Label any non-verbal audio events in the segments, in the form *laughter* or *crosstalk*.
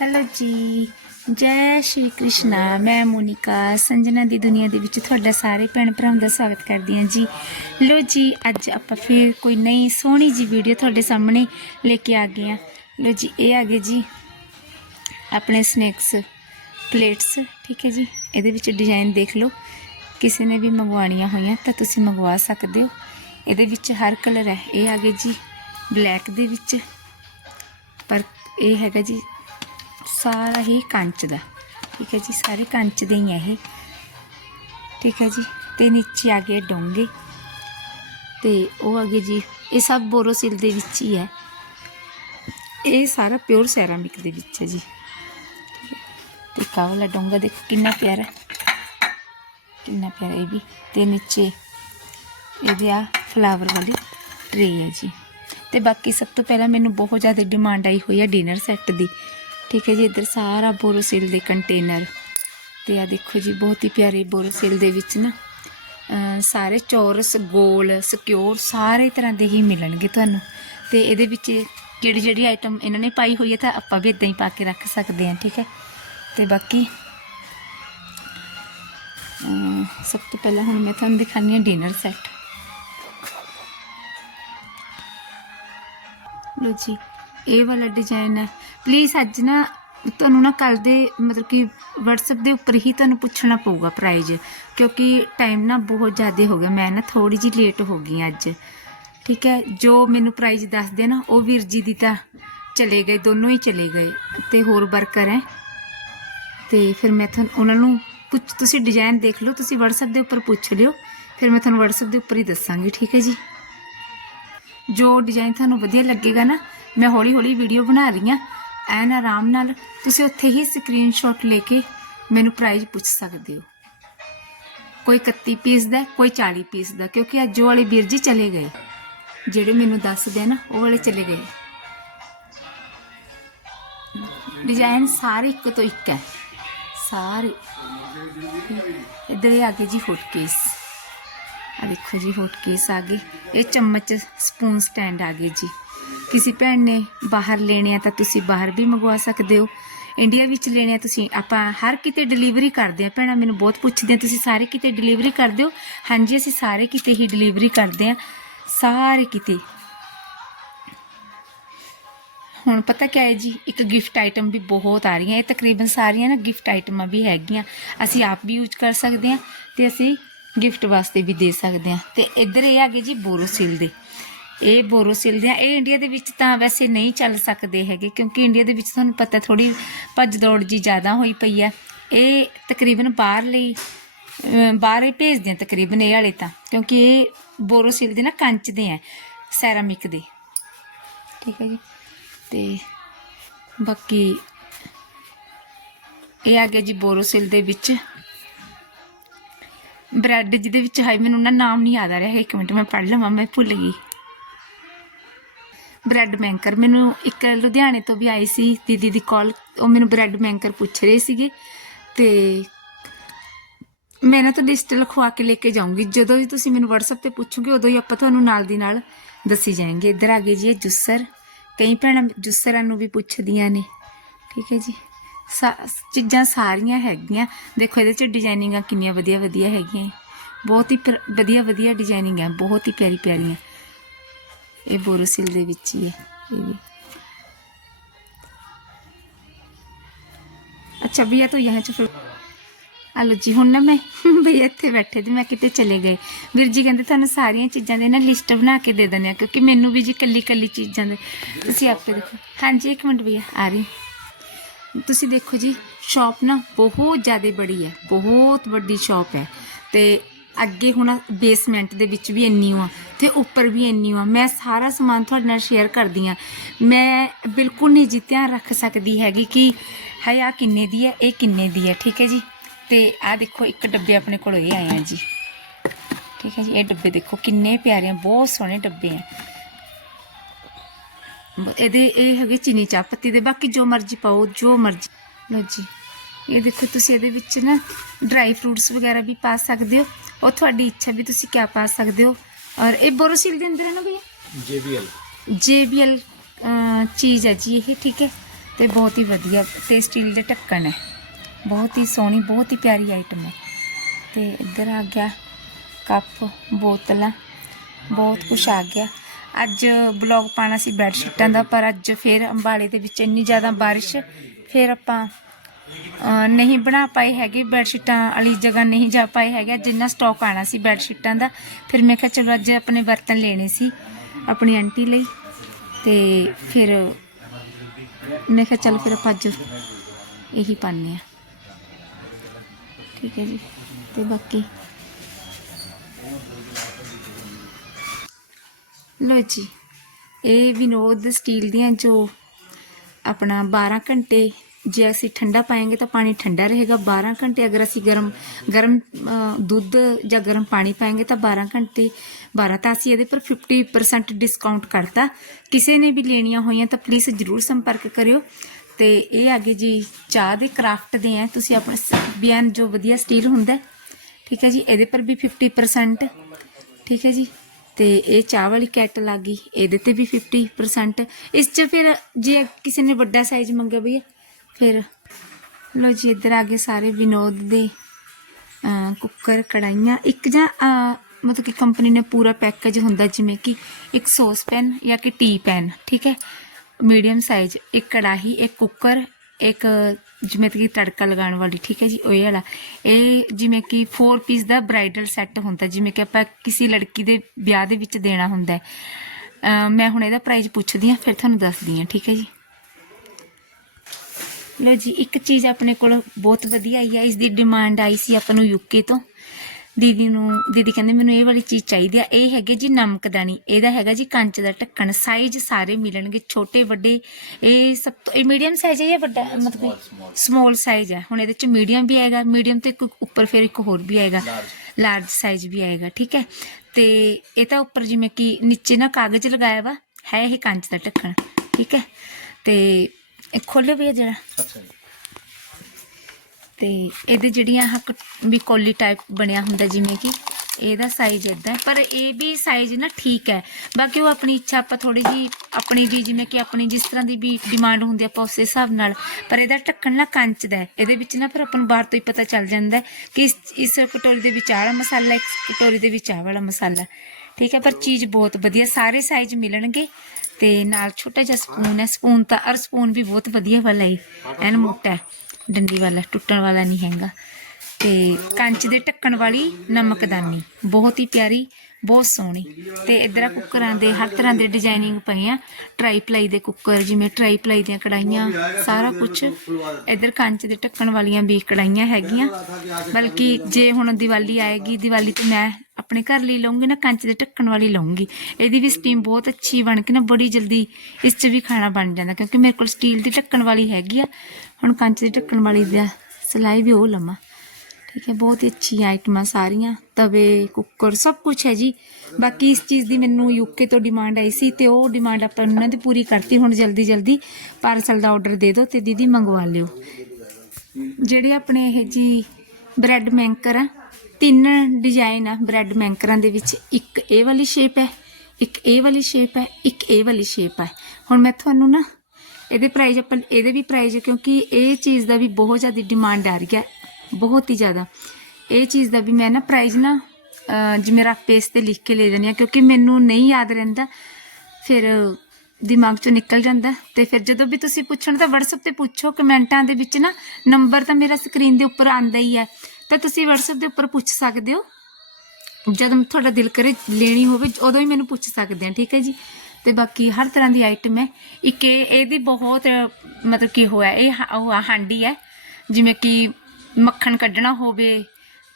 Hello ਜੀ। ਜੈ ਸ਼੍ਰੀ ਕ੍ਰਿਸ਼ਨਾ। ਮੈਂ ਮੋਨਿਕਾ। ਸੰਜਨਾ ਦੀ ਦੁਨੀਆ ਦੇ ਵਿੱਚ ਤੁਹਾਡਾ ਸਾਰੇ ਭੈਣ ਭਰਾਵਾਂ ਦਾ ਸਵਾਗਤ ਕਰਦੀ ਹਾਂ ਜੀ। ਲੋ ਜੀ, ਅੱਜ ਆਪਾਂ ਫਿਰ ਕੋਈ ਨਈ, ਸੋਹਣੀ ਜੀ ਵੀਡੀਓ ਤੁਹਾਡੇ ਸਾਹਮਣੇ ਲੈ ਕੇ ਆ ਗਏ ਹਾਂ। ਲੋ ਜੀ, ਇਹ ਆ ਗਏ ਜੀ ਆਪਣੇ ਸਨੈਕਸ ਪਲੇਟਸ ਠੀਕ ਹੈ ਜੀ? ਇਹਦੇ ਵਿੱਚ ਡਿਜ਼ਾਈਨ ਦੇਖ ਲਓ। ਕਿਸੇ ਨੇ ਵੀ ਮੰਗਵਾਉਣੀਆਂ ਹੋਈਆਂ ਤਾਂ ਤੁਸੀਂ ਮੰਗਵਾ ਸਕਦੇ ਹੋ। ਇਹਦੇ ਵਿੱਚ ਹਰ ਕਲਰ ਹੈ। ਇਹ ਆ ਗਏ ਜੀ ਬਲੈਕ ਦੇ ਵਿੱਚ। ਪਰ ਇਹ ਹੈਗਾ ਜੀ ਸਾਰਾ ਹੀ ਕੰਚ ਦਾ। ਠੀਕ ਹੈ ਜੀ, ਸਾਰੇ ਕੰਚ ਦੇ ਹੀ ਹੈ ਇਹ। ਠੀਕ ਹੈ ਜੀ, ਤੇ ਨੀਚੇ ਆ ਗਏ ਡੋਂਗੇ। ਤੇ ਉਹ ਆ ਗਏ ਜੀ, ਇਹ ਸਭ ਬੋਰੋਸਿਲ ਦੇ ਵਿੱਚ ਹੀ ਹੈ। ਇਹ ਸਾਰਾ ਪਿਓਰ ਸੈਰਾਮਿਕ ਦੇ ਵਿੱਚ ਹੈ ਜੀ। ਤੇ ਕਾਹ ਵਾਲਾ ਡੋਂਗਾ ਦੇਖੋ ਕਿੰਨਾ ਪਿਆਰਾ ਕਿੰਨਾ ਪਿਆਰਾ ਇਹ ਵੀ। ਤੇ ਨੀਚੇ ਇਹਦੇ ਆ ਫਲਾਵਰ ਵਾਲੀ ਟ੍ਰੇ ਹੈ ਜੀ। ਤੇ ਬਾਕੀ ਸਭ ਤੋਂ ਪਹਿਲਾਂ ਮੈਨੂੰ ਬਹੁਤ ਜ਼ਿਆਦਾ ਡਿਮਾਂਡ ਆਈ ਹੋਈ ਹੈ ਡਿਨਰ ਸੈੱਟ ਦੀ। ਠੀਕ ਹੈ ਜੀ, ਇੱਧਰ ਸਾਰਾ ਬੋਰੋਸਿਲ ਦੇ ਕੰਟੇਨਰ। ਤੇ ਆ ਦੇਖੋ ਜੀ, ਬਹੁਤ ਹੀ ਪਿਆਰੇ ਬੋਰੋਸਿਲ ਦੇ ਵਿੱਚ ਨਾ ਸਾਰੇ ਚੌਰਸ, ਗੋਲ ਸਿਕਿਉਰ ਸਾਰੇ ਤਰ੍ਹਾਂ ਦੇ ਹੀ ਮਿਲਣਗੇ ਤੁਹਾਨੂੰ। ਤੇ ਇਹਦੇ ਵਿੱਚ ਜਿਹੜੀ ਜਿਹੜੀ ਆਈਟਮ ਇਹਨਾਂ ਨੇ ਪਾਈ ਹੋਈ ਹੈ, ਤਾਂ ਆਪਾਂ ਵੀ ਇਦਾਂ ਹੀ ਪਾ ਕੇ ਰੱਖ ਸਕਦੇ ਹਾਂ, ਠੀਕ ਹੈ। ਤੇ ਬਾਕੀ ਸਭ ਤੋਂ ਪਹਿਲਾਂ ਹੁਣ ਮੈਂ ਤੁਹਾਨੂੰ ਦਿਖਾਉਂਦੀ ਹਾਂ ਡਿਨਰ ਸੈੱਟ। ਲੋ ਜੀ ਇਹ ਵਾਲਾ ਡਿਜ਼ਾਈਨ ਹੈ। ਪਲੀਜ਼ ਅੱਜ ਨਾ ਤੁਹਾਨੂੰ ਨਾ ਕੱਲ ਦੇ ਮਤਲਬ ਕਿ WhatsApp ਦੇ ਉੱਪਰ ਹੀ ਤੁਹਾਨੂੰ ਪੁੱਛਣਾ ਪਊਗਾ ਪ੍ਰਾਈਜ਼ ਕਿਉਂਕਿ ਟਾਈਮ ਨਾ ਬਹੁਤ ਜ਼ਿਆਦਾ ਹੋ ਗਿਆ। ਮੈਂ ਨਾ ਥੋੜੀ ਜਿਹੀ ਲੇਟ ਹੋ ਗਈ ਅੱਜ। ਠੀਕ ਹੈ? ਜੋ ਮੈਨੂੰ ਪ੍ਰਾਈਜ਼ ਦੱਸਦੇ ਨਾ, ਉਹ ਵੀਰ ਜੀ ਦੀ ਤਾਂ ਚਲੇ ਗਏ, ਦੋਨੋਂ ਹੀ ਚਲੇ ਗਏ। ਤੇ ਹੋਰ ਵਰਕਰ ਹੈ। ਤੇ ਫਿਰ ਮੈਂ ਤੁਹਾਨੂੰ ਉਹਨਾਂ ਨੂੰ ਪੁੱਛ, ਤੁਸੀਂ ਡਿਜ਼ਾਈਨ ਦੇਖ ਲਓ, ਤੁਸੀਂ WhatsApp ਦੇ ਉੱਪਰ ਪੁੱਛ ਲਿਓ। ਫਿਰ ਮੈਂ ਤੁਹਾਨੂੰ WhatsApp ਦੇ ਉੱਪਰ ਹੀ ਦੱਸਾਂਗੀ। ਠੀਕ ਹੈ ਜੀ? ਜੋ ਡਿਜ਼ਾਈਨ ਤੁਹਾਨੂੰ ਵਧੀਆ ਲੱਗੇਗਾ ਨਾ ਮੈਂ ਹੌਲੀ ਹੌਲੀ ਵੀਡੀਓ ਬਣਾ ਰਹੀ ਹਾਂ। ਐਨ ਆਰਾਮ ਨਾਲ ਤੁਸੀਂ ਉੱਥੇ ਹੀ ਸਕਰੀਨਸ਼ਾਟ ਲੈ ਕੇ ਮੈਨੂੰ ਪ੍ਰਾਈਜ਼ ਪੁੱਛ ਸਕਦੇ ਹੋ। ਕੋਈ 31 ਪੀਸ ਦਾ, ਕੋਈ 40 ਪੀਸ ਦਾ, ਕਿਉਂਕਿ ਅੱਜ ਜੋ ਵਾਲੇ ਵੀਰ ਜੀ ਚਲੇ ਗਏ। ਜਿਹੜੇ ਮੈਨੂੰ ਦੱਸਦੇ ਆ ਨਾ, ਉਹ ਵਾਲੇ ਚਲੇ ਗਏ। ਡਿਜ਼ਾਈਨ ਸਾਰੇ ਇੱਕ ਤੋਂ ਇੱਕ ਹੈ। ਸਾਰੇ। ਇੱਧਰ ਇਹ ਆ ਗਏ ਜੀ ਹੁੱਟ ਕੇਸ ਆ ਦੇਖੋ ਜੀ ਹੌਟ ਕੇਸ ਆ ਗਏ। ਇਹ ਚਮਚ ਸਪੂਨ ਸਟੈਂਡ ਆ ਗਏ ਜੀ। ਕਿਸੇ ਭੈਣ ਨੇ ਬਾਹਰ ਲੈਣੇ ਆ ਤਾਂ ਤੁਸੀਂ ਬਾਹਰ ਵੀ ਮੰਗਵਾ ਸਕਦੇ ਹੋ। ਇੰਡੀਆ ਵਿੱਚ ਲੈਣੇ ਆ ਤੁਸੀਂ, ਆਪਾਂ ਹਰ ਕਿਤੇ ਡਿਲੀਵਰੀ ਕਰਦੇ ਆ। ਭੈਣਾਂ, ਮੈਨੂੰ ਬਹੁਤ ਪੁੱਛਦੇ ਆ, ਤੁਸੀਂ ਸਾਰੇ ਕਿਤੇ ਡਿਲੀਵਰੀ ਕਰਦੇ ਹੋ? ਹਾਂਜੀ, ਅਸੀਂ ਸਾਰੇ ਕਿਤੇ ਹੀ ਡਿਲੀਵਰੀ ਕਰਦੇ ਆ। ਸਾਰੇ ਕਿਤੇ। ਹੁਣ ਪਤਾ ਕਿਆ ਹੈ ਜੀ, ਇੱਕ ਗਿਫਟ ਆਈਟਮ ਵੀ ਬਹੁਤ ਆ ਰਹੀਆਂ। ਇਹ ਤਕਰੀਬਨ ਸਾਰੀਆਂ ਨਾ ਗਿਫਟ ਆਈਟਮਾਂ ਵੀ ਹੈਗੀਆਂ। ਅਸੀਂ ਆਪ ਵੀ ਯੂਜ਼ ਕਰ ਸਕਦੇ ਹਾਂ ਤੇ ਅਸੀਂ ਗਿਫਟ ਵਾਸਤੇ ਵੀ ਦੇ ਸਕਦੇ ਹਾਂ ਤੇ ਇੱਧਰ ਇਹ ਆ ਗਏ ਜੀ ਬੋਰੋਸਿਲ ਦੇ। ਇਹ ਬੋਰੋਸਿਲ ਦੇ ਆ। ਇਹ ਇੰਡੀਆ ਦੇ ਵਿੱਚ ਤਾਂ ਵੈਸੇ ਨਹੀਂ ਚੱਲ ਸਕਦੇ ਹੈਗੇ ਕਿਉਂਕਿ ਇੰਡੀਆ ਦੇ ਵਿੱਚ ਤੁਹਾਨੂੰ ਪਤਾ ਥੋੜੀ ਭੱਜ ਦੌੜ ਜੀ ਜ਼ਿਆਦਾ ਹੋਈ ਪਈ ਆ। ਇਹ ਤਕਰੀਬਨ ਬਾਹਰ ਲਈ ਬਾਹਰ ਹੀ ਭੇਜਦੇ ਆ ਤਕਰੀਬਨ ਇਹ ਵਾਲੇ ਤਾਂ। ਕਿਉਂਕਿ ਇਹ ਬੋਰੋਸਿਲ ਦੇ ਨਾ ਕੰਚ ਦੇ ਆ ਸੈਰਾਮਿਕ ਦੇ। ਠੀਕ ਹੈ ਜੀ। ਤੇ ਬਾਕੀ ਇਹ ਆ ਗਿਆ ਜੀ ਬੋਰੋਸਿਲ ਦੇ ਵਿੱਚ। ਬ੍ਰੈਡ ਜਿਹਦੇ ਵਿੱਚ ਹਾਈ ਮੈਨੂੰ ਨਾ ਨਾਮ ਨਹੀਂ ਯਾਦ ਆ ਰਿਹਾ। ਇੱਕ ਮਿੰਟ ਮੈਂ ਪੜ੍ਹ ਲਵਾਂ ਮੈਂ ਭੁੱਲ ਗਈ। ਬ੍ਰੈਡ ਮੈਂਕਰ ਮੈਨੂੰ ਇੱਕ ਲੁਧਿਆਣੇ ਤੋਂ ਵੀ ਆਈ ਸੀ ਦੀਦੀ ਦੀ ਕਾਲ ਉਹ ਮੈਨੂੰ ਬ੍ਰੈਡ ਮੈਂਕਰ ਪੁੱਛ ਰਹੇ ਸੀਗੇ। ਤੇ ਮੈਂ ਨਾ ਤਾਂ ਲਿਸਟ ਲਿਖਵਾ ਕੇ ਲੈ ਕੇ ਜਾਊਂਗੀ। ਜਦੋਂ ਵੀ ਤੁਸੀਂ ਮੈਨੂੰ WhatsApp ਤੇ ਪੁੱਛੋਗੇ, ਉਦੋਂ ਹੀ ਆਪਾਂ ਤੁਹਾਨੂੰ ਨਾਲ ਦੀ ਨਾਲ ਦੱਸੀ ਜਾਏਗੇ। ਇੱਧਰ ਆ ਗਏ ਜੀ ਇਹ ਜੁਸਰ। ਕਈ ਭੈਣਾਂ ਜੁਸਰਾਂ ਨੂੰ ਵੀ ਪੁੱਛਦੀਆਂ ਨੇ। ਠੀਕ ਹੈ ਜੀ। ਸਾ- ਚੀਜ਼ਾਂ ਸਾਰੀਆਂ ਹੈਗੀਆਂ। ਦੇਖੋ, ਇਹਦੇ ਚ ਡਿਜ਼ਾਈਨਿੰਗਾਂ ਕਿੰਨੀਆਂ ਵਧੀਆ ਵਧੀਆ ਹੈਗੀਆਂ। ਬਹੁਤ ਹੀ ਪਰ- ਵਧੀਆ ਵਧੀਆ ਡਿਜ਼ਾਈਨਿੰਗ ਹੈ ਬਹੁਤ ਹੀ ਪਿਆਰੀ ਪਿਆਰੀਆਂ ਇਹ ਬੋਰੋਸਿਲ ਦੇ ਵਿੱਚ ਹੀ ਹੈ, ਇਹ ਅੱਛਾ ਭਈਆ ਤੋਂ ਯਹਾਂ ਚ ਫਿਰ ਹਲੋ ਜੀ, ਹੁਣ ਨਾ ਮੈਂ *laughs* ਵੀ ਇੱਥੇ ਬੈਠੇ ਤੇ ਮੈਂ ਕਿਤੇ ਚਲੇ ਗਏ ਵੀਰ ਜੀ ਕਹਿੰਦੇ ਤੁਹਾਨੂੰ ਸਾਰੀਆਂ ਚੀਜ਼ਾਂ ਦੇ ਨਾ ਲਿਸਟ ਬਣਾ ਕੇ ਦੇ ਦਿੰਦੇ ਆ, ਕਿਉਂਕਿ ਮੈਨੂੰ ਵੀ ਜੀ ਕੱਲੀ ਕੱਲੀ ਚੀਜ਼ਾਂ ਦੇ ਤੁਸੀਂ ਆਪੇ ਦੇਖੋ। ਹਾਂਜੀ, ਇੱਕ ਮਿੰਟ ਭਈਆ ਆ ਰਹੀ। ਤੁਸੀਂ ਦੇਖੋ ਜੀ, ਸ਼ਾਪ ਨਾ ਬਹੁਤ ਜ਼ਿਆਦਾ ਬੜੀ ਹੈ, ਬਹੁਤ ਵੱਡੀ ਸ਼ਾਪ ਹੈ। ਤੇ ਅੱਗੇ ਹੁਣ ਬੇਸਮੈਂਟ ਦੇ ਵਿੱਚ ਵੀ ਇੰਨੀ ਆ। ਤੇ ਉੱਪਰ ਵੀ ਇੰਨੀ ਆ। ਮੈਂ ਸਾਰਾ ਸਮਾਨ ਤੁਹਾਡੇ ਨਾਲ ਸ਼ੇਅਰ ਕਰਦੀ ਆ। ਮੈਂ ਬਿਲਕੁਲ ਨਹੀਂ ਜੀ ਧਿਆਨ ਰੱਖ ਸਕਦੀ ਹੈਗੀ ਕਿ ਹੈ ਆ ਕਿੰਨੇ ਦੀ ਹੈ, ਇਹ ਕਿੰਨੇ ਦੀ ਹੈ, ਠੀਕ ਹੈ ਜੀ? ਤੇ ਆ ਦੇਖੋ, ਇੱਕ ਡੱਬੇ ਆਪਣੇ ਕੋਲ ਇਹ ਆਏ ਆ ਜੀ। ਠੀਕ ਹੈ ਜੀ, ਇਹ ਡੱਬੇ ਦੇਖੋ, ਕਿੰਨੇ ਪਿਆਰੇ ਆ, ਬਹੁਤ ਸੋਹਣੇ ਡੱਬੇ ਆ। ਇਹਦੇ, ਇਹ ਹੈਗੇ ਚੀਨੀ ਚਾਹ ਪੱਤੀ ਦੇ, ਬਾਕੀ ਜੋ ਮਰਜ਼ੀ ਪਾਓ, ਜੋ ਮਰਜ਼ੀ। ਲਓ ਜੀ, ਇਹ ਦੇਖੋ ਤੁਸੀਂ ਇਹਦੇ ਵਿੱਚ ਨਾ ਡਰਾਈ ਫਰੂਟਸ ਵਗੈਰਾ ਵੀ ਪਾ ਸਕਦੇ ਹੋ। ਉਹ ਤੁਹਾਡੀ ਇੱਛਾ ਵੀ ਤੁਸੀਂ ਕਿਆ ਪਾ ਸਕਦੇ ਹੋ। ਔਰ ਇਹ ਬੋਰੋਸਿਲ ਦੇ ਅੰਦਰ ਹੈ ਨਾ ਭਈਆ? JBL JBL ਚੀਜ਼ ਹੈ ਜੀ ਇਹ ਠੀਕ ਹੈ? ਤੇ ਬਹੁਤ ਹੀ ਵਧੀਆ ਤੇ ਸਟੀਲ ਦੇ ਢੱਕਣ ਹੈ। ਬਹੁਤ ਹੀ ਸੋਹਣੀ ਬਹੁਤ ਹੀ ਪਿਆਰੀ ਆਈਟਮ ਹੈ। ਤੇ ਇੱਧਰ ਆ ਗਿਆ ਕੱਪ ਬੋਤਲਾਂ। ਬਹੁਤ ਕੁਝ ਆ ਗਿਆ। ਅੱਜ ਬਲੌਗ ਪਾਣਾ ਸੀ ਬੈੱਡ ਸ਼ੀਟਾਂ ਦਾ ਪਰ ਅੱਜ ਫਿਰ ਅੰਬਾਲੇ ਦੇ ਵਿੱਚ ਇੰਨੀ ਜ਼ਿਆਦਾ ਬਾਰਿਸ਼ ਫਿਰ ਆਪਾਂ ਨਹੀਂ ਬਣਾ ਪਾਏ ਹੈਗੇ ਬੈੱਡ ਸ਼ੀਟਾਂ ਵਾਲੀ ਜਗ੍ਹਾ ਨਹੀਂ ਜਾ ਪਾਏ ਹੈਗੇ ਜਿੰਨਾ ਸਟਾਕ ਆਣਾ ਸੀ ਬੈੱਡ ਸ਼ੀਟਾਂ ਦਾ। ਫਿਰ ਮੈਂ ਕਿਹਾ ਚਲੋ ਅੱਜ ਆਪਣੇ ਬਰਤਨ ਲੈਣੇ ਸੀ, ਆਪਣੀ ਆਂਟੀ ਲਈ। ਤੇ ਫਿਰ ਮੈਂ ਕਿਹਾ ਚਲ ਫਿਰ ਆਪਾਂ ਅੱਜ ਇਹੀ ਪਾਉਂਦੇ ਆ ਠੀਕ ਹੈ ਜੀ, ਤੇ ਬਾਕੀ? ਲੋ ਜੀ, ਇਹ ਵਿਨੋਦ ਸਟੀਲ ਦੀਆਂ ਜੋ ਆਪਣਾ 12 ਘੰਟੇ ਜੇ ਅਸੀਂ ਠੰਡਾ ਪਾਏਂਗੇ ਤਾਂ ਪਾਣੀ ਠੰਡਾ ਰਹੇਗਾ। 12 ਘੰਟੇ ਅਗਰ ਅਸੀਂ ਗਰਮ ਗਰਮ ਦੁੱਧ ਜਾਂ ਗਰਮ ਪਾਣੀ ਪਾਏਂਗੇ ਤਾਂ 12 ਘੰਟੇ 12 ਤਾਂ ਅਸੀਂ ਇਹਦੇ ਪਰ 50% ਡਿਸਕਾਊਂਟ ਕਰਤਾ। ਕਿਸੇ ਨੇ ਵੀ ਲੈਣੀਆਂ ਹੋਈਆਂ ਤਾਂ ਪਲੀਜ਼ ਜਰੂਰ ਸੰਪਰਕ ਕਰਿਓ। ਤੇ ਇਹ ਆਗੇ ਜੀ ਚਾਹ ਦੇ ਕਰਾਫਟ ਦੇ ਆ। ਤੁਸੀਂ ਆਪਣਾ ਸ- ਬਿਆਨ ਜੋ ਵਧੀਆ ਸਟੀਲ ਹੁੰਦਾ ਠੀਕ ਹੈ ਜੀ, ਇਹਦੇ ਪਰ ਵੀ 50% ਠੀਕ ਹੈ ਜੀ। ਤੇ ਇਹ ਚਾਹ ਵਾਲੀ ਕੈਟਲ ਆ ਗਈ, ਇਹਦੇ ਤੇ ਵੀ 50% ਇਸ ਚ ਫਿਰ ਜੇ ਕਿਸੇ ਨੇ ਵੱਡਾ ਸਾਈਜ਼ ਮੰਗਿਆ ਭਈਆ ਫਿਰ ਲੋ ਜੀ ਇੱਧਰ ਆ ਗਏ ਸਾਰੇ ਵਿਨੋਦ ਦੇ ਕੁੱਕਰ ਕੜਾਈਆਂ ਇੱਕ ਜਾਂ ਮਤਲਬ ਕਿ ਕੰਪਨੀ ਨੇ ਪੂਰਾ ਪੈਕੇਜ ਹੁੰਦਾ ਜਿਵੇਂ ਕਿ ਇੱਕ ਸੌਸ ਪੈਨ ਜਾਂ ਕਿ ਟੀ ਪੈਨ ਠੀਕ ਹੈ? ਮੀਡੀਅਮ ਸਾਈਜ਼ ਇੱਕ ਕੜਾਹੀ, ਇੱਕ ਕੁੱਕਰ, ਇੱਕ ਜਿਵੇਂ ਕਿ ਤੜਕਾ ਲਗਾਉਣ ਵਾਲੀ, ਠੀਕ ਹੈ ਜੀ? ਉਹ ਵਾਲਾ। ਇਹ ਜਿਵੇਂ ਕਿ 4 ਪੀਸ ਦਾ ਬ੍ਰਾਈਡਲ ਸੈੱਟ ਹੁੰਦਾ, ਜਿਵੇਂ ਕਿ ਆਪਾਂ ਕਿਸੇ ਲੜਕੀ ਦੇ ਵਿਆਹ ਦੇ ਵਿੱਚ ਦੇਣਾ ਹੁੰਦਾ ਮੈਂ ਹੁਣ ਇਹਦਾ ਪ੍ਰਾਈਸ ਪੁੱਛਦੀ ਹਾਂ, ਫਿਰ ਤੁਹਾਨੂੰ ਦੱਸਦੀ ਹਾਂ, ਠੀਕ ਹੈ ਜੀ? ਲੋ ਜੀ ਇੱਕ ਚੀਜ਼ ਆਪਣੇ ਕੋਲ ਬਹੁਤ ਵਧੀਆ ਆਈ ਹੈ ਇਸ ਦੀ ਡਿਮਾਂਡ ਆਈ ਸੀ ਆਪਾਂ ਨੂੰ ਯੂਕੇ ਤੋਂ। ਦੀਦੀ ਨੂੰ ਦੀਦੀ ਕਹਿੰਦੇ ਮੈਨੂੰ ਇਹ ਵਾਲੀ ਚੀਜ਼ ਚਾਹੀਦੀ ਆ ਇਹ ਹੈਗੇ ਜੀ ਨਮਕਦਾਨੀ ਇਹਦਾ ਹੈਗਾ ਜੀ ਕੰਚ ਦਾ ਢੱਕਣ ਸਾਈਜ਼ ਸਾਰੇ ਮਿਲਣਗੇ ਛੋਟੇ ਵੱਡੇ ਇਹ ਸਭ ਤੋਂ ਇਹ ਮੀਡੀਅਮ ਸਾਈਜ਼ ਹੈ ਜਾਂ ਵੱਡਾ ਮਤਲਬ ਸਮਾਲ ਸਾਈਜ਼ ਹੈ। ਹੁਣ ਇਹਦੇ ਚ ਮੀਡੀਅਮ ਵੀ ਆਏਗਾ ਮੀਡੀਅਮ ਤੇ ਇੱਕ ਉੱਪਰ ਫਿਰ ਇੱਕ ਹੋਰ ਵੀ ਆਏਗਾ। ਲਾਰਜ ਸਾਈਜ਼ ਵੀ ਆਏਗਾ ਠੀਕ ਹੈ। ਤੇ ਇਹ ਤਾਂ ਉੱਪਰ ਜਿਵੇਂ ਕਿ ਨੀਚੇ ਨਾ ਕਾਗਜ਼ ਲਗਾਇਆ ਵਾ ਹੈ ਇਹ ਕੰਚ ਦਾ ਢੱਕਣ ਠੀਕ ਹੈ। ਤੇ ਇਹ ਖੋਲਿਓ ਵੀ ਜਰਾ ਅੱਛਾ ਜੀ। ਤੇ ਇਹਦੇ ਜਿਹੜੀਆਂ ਆਹ ਕਟ- ਵੀ ਕੋਲੀ ਟਾਈਪ ਬਣਿਆ ਹੁੰਦਾ ਜਿਵੇਂ ਕਿ ਇਹਦਾ ਸਾਈਜ਼ ਇਦਾਂ ਹੈ ਪਰ ਇਹ ਵੀ ਸਾਈਜ਼ ਨਾ ਠੀਕ ਹੈ। ਬਾਕੀ ਉਹ ਆਪਣੀ ਇੱਛਾ ਆਪਾਂ ਥੋੜੀ ਜੀ ਆਪਣੀ ਵੀ ਜਿਵੇਂ ਕਿ ਆਪਣੀ ਜਿਸ ਤਰ੍ਹਾਂ ਦੀ ਵੀ ਡਿਮਾਂਡ ਹੁੰਦੀ ਆਪਾਂ ਉਸੇ ਹਿਸਾਬ ਨਾਲ ਪਰ ਇਹਦਾ ਢੱਕਣ ਨਾ ਕੰਚ ਦਾ ਹੈ। ਇਹਦੇ ਵਿੱਚ ਨਾ ਫਿਰ ਆਪਾਂ ਨੂੰ ਬਾਹਰ ਤੋਂ ਹੀ ਪਤਾ ਚੱਲ ਜਾਂਦਾ ਕਿ ਇਸ ਇਸ ਕਟੋਰੀ ਦੇ ਵਿੱਚ ਆਹ ਵਾਲਾ ਮਸਾਲਾ ਇਸ ਕਟੋਰੀ ਦੇ ਵਿੱਚ ਆਹ ਵਾਲਾ ਮਸਾਲਾ। ਠੀਕ ਹੈ, ਪਰ ਚੀਜ਼ ਬਹੁਤ ਵਧੀਆ, ਸਾਰੇ ਸਾਈਜ਼ ਮਿਲਣਗੇ। ਤੇ ਨਾਲ ਛੋਟਾ ਜਿਹਾ ਸਪੂਨ ਹੈ ਸਪੂਨ ਤਾਂ ਅਰ ਸਪੂਨ ਵੀ ਬਹੁਤ ਵਧੀਆ ਵਾਲਾ ਹੈ, ਐਨ ਮੋਟਾ ਡੰਡੀ ਵਾਲਾ, ਟੁੱਟਣ ਵਾਲਾ ਨਹੀਂ ਹੈਗਾ। ਤੇ ਕੰਚ ਦੇ ਢੱਕਣ ਵਾਲੀ ਨਮਕਦਾਨੀ, ਬਹੁਤ ਹੀ ਪਿਆਰੀ, ਬਹੁਤ ਸੋਹਣੀ। ਤੇ ਇਧਰ ਆ ਕੁੱਕਰਾਂ ਦੇ, ਹਰ ਤਰ੍ਹਾਂ ਦੇ ਡਿਜ਼ਾਈਨਿੰਗ ਪਈਆਂ ਟਰਾਈ ਪਲਾਈ ਦੇ ਕੁੱਕਰ, ਜਿਵੇਂ ਟਰਾਈ ਪਲਾਈ ਦੀਆਂ ਕੜਾਈਆਂ ਸਾਰਾ ਕੁਝ ਇਧਰ ਕੰਚ ਦੇ ਢੱਕਣ ਵਾਲੀਆਂ ਵੀ ਕੜਾਈਆਂ ਹੈਗੀਆਂ। ਬਲਕਿ ਜੇ ਹੁਣ ਦੀਵਾਲੀ ਆਏਗੀ, ਦੀਵਾਲੀ ਤੇ ਮੈਂ ਆਪਣੇ ਘਰ ਲਈ ਲਵਾਂਗੀ ਨਾ ਕੰਚ ਦੇ ਢੱਕਣ ਵਾਲੀ ਲਵਾਂਗੀ ਇਹਦੀ ਵੀ ਸਟੀਮ ਬਹੁਤ ਅੱਛੀ ਬਣ ਕੇ ਨਾ ਬੜੀ ਜਲਦੀ ਇਸ 'ਚ ਵੀ ਖਾਣਾ ਬਣ ਜਾਂਦਾ, ਕਿਉਂਕਿ ਮੇਰੇ ਕੋਲ ਸਟੀਲ ਦੀ ਢੱਕਣ ਵਾਲੀ ਹੈਗੀ ਆ। ਹੁਣ ਕੰਚ ਦੀ ਢੱਕਣ ਵਾਲੀ ਦਾ ਸਿਲਾਈ ਵੀ ਉਹ ਲਵਾਂ। ਠੀਕ ਹੈ, ਬਹੁਤ ਹੀ ਅੱਛੀ ਆਈਟਮਾਂ ਸਾਰੀਆਂ, ਤਵੇ, ਕੁੱਕਰ, ਸਭ ਕੁਝ ਹੈ ਜੀ। ਬਾਕੀ ਇਸ ਚੀਜ਼ ਦੀ ਮੈਨੂੰ ਯੂਕੇ ਤੋਂ ਡਿਮਾਂਡ ਆਈ ਸੀ ਤੇ ਉਹ ਡਿਮਾਂਡ ਆਪਾਂ ਉਹਨਾਂ ਦੀ ਪੂਰੀ ਕਰਤੀ, ਹੁਣ ਜਲਦੀ ਜਲਦੀ ਪਾਰਸਲ ਦਾ ਆਰਡਰ ਦੇ ਦਿਓ ਤੇ ਦੀਦੀ ਮੰਗਵਾ ਲਿਓ। ਜਿਹੜੇ ਆਪਣੇ ਇਹ ਜੀ ਬ੍ਰੈਡ ਮੈਂਕਰ ਆ ਤਿੰਨ ਡਿਜ਼ਾਈਨ ਆ ਬ੍ਰੈਡ ਮੈਂਕਰਾਂ ਦੇ ਵਿੱਚ। ਇੱਕ ਇਹ ਵਾਲੀ ਸ਼ੇਪ ਹੈ ਇੱਕ ਇਹ ਵਾਲੀ ਸ਼ੇਪ ਹੈ ਇੱਕ ਇਹ ਵਾਲੀ ਸ਼ੇਪ ਹੈ। ਹੁਣ ਮੈਂ ਤੁਹਾਨੂੰ ਨਾ ਇਹਦੇ ਪ੍ਰਾਈਸ ਆਪਾਂ ਇਹਦੇ ਵੀ ਪ੍ਰਾਈਸ ਕਿਉਂਕਿ ਇਹ ਚੀਜ਼ ਦਾ ਵੀ ਬਹੁਤ ਜ਼ਿਆਦਾ ਡਿਮਾਂਡ ਆ ਰਹੀ ਹੈ ਬਹੁਤ ਹੀ ਜ਼ਿਆਦਾ। ਇਹ ਚੀਜ਼ ਦਾ ਵੀ ਮੈਂ ਨਾ ਪ੍ਰਾਈਸ ਨਾ ਅਹ, ਜਿਵੇਂ ਰੱਫ ਪੇਜ ਤੇ ਲਿਖ ਕੇ ਲੈ ਜਾਂਦੀ ਆ ਕਿਉਂਕਿ ਮੈਨੂੰ ਨਹੀਂ ਯਾਦ ਰਹਿੰਦਾ ਫਿਰ ਦਿਮਾਗ ਚੋਂ ਨਿਕਲ ਜਾਂਦਾ। ਤੇ ਫਿਰ ਜਦੋਂ ਵੀ ਤੁਸੀਂ ਪੁੱਛਣ ਤਾਂ WhatsApp ਤੇ ਪੁੱਛੋ ਕਮੈਂਟਾਂ ਦੇ ਵਿੱਚ ਨਾ ਨੰਬਰ ਤਾਂ ਮੇਰਾ ਸਕਰੀਨ ਦੇ ਉੱਪਰ ਆਂਦਾ ਹੀ ਹੈ। ਤਾਂ ਤੁਸੀਂ WhatsApp ਦੇ ਉੱਪਰ ਪੁੱਛ ਸਕਦੇ ਹੋ। ਜਦੋਂ ਤੁਹਾਡਾ ਦਿਲ ਕਰੇ ਲੈਣੀ ਹੋਵੇ, ਉਦੋਂ ਹੀ ਮੈਨੂੰ ਪੁੱਛ ਸਕਦੇ ਆ, ਠੀਕ ਹੈ ਜੀ? ਤੇ ਬਾਕੀ ਹਰ ਤਰ੍ਹਾਂ ਦੀ ਆਈਟਮ ਹੈ। ਇੱਕ ਇਹ, ਇਹਦੀ ਬਹੁਤ, ਮਤਲਬ ਕੀ ਹੋਇਆ ਇਹ ਉਹ ਹਾਂਡੀ ਹੈ। ਜਿਵੇਂ ਕਿ ਮੱਖਣ ਕੱਢਣਾ ਹੋਵੇ,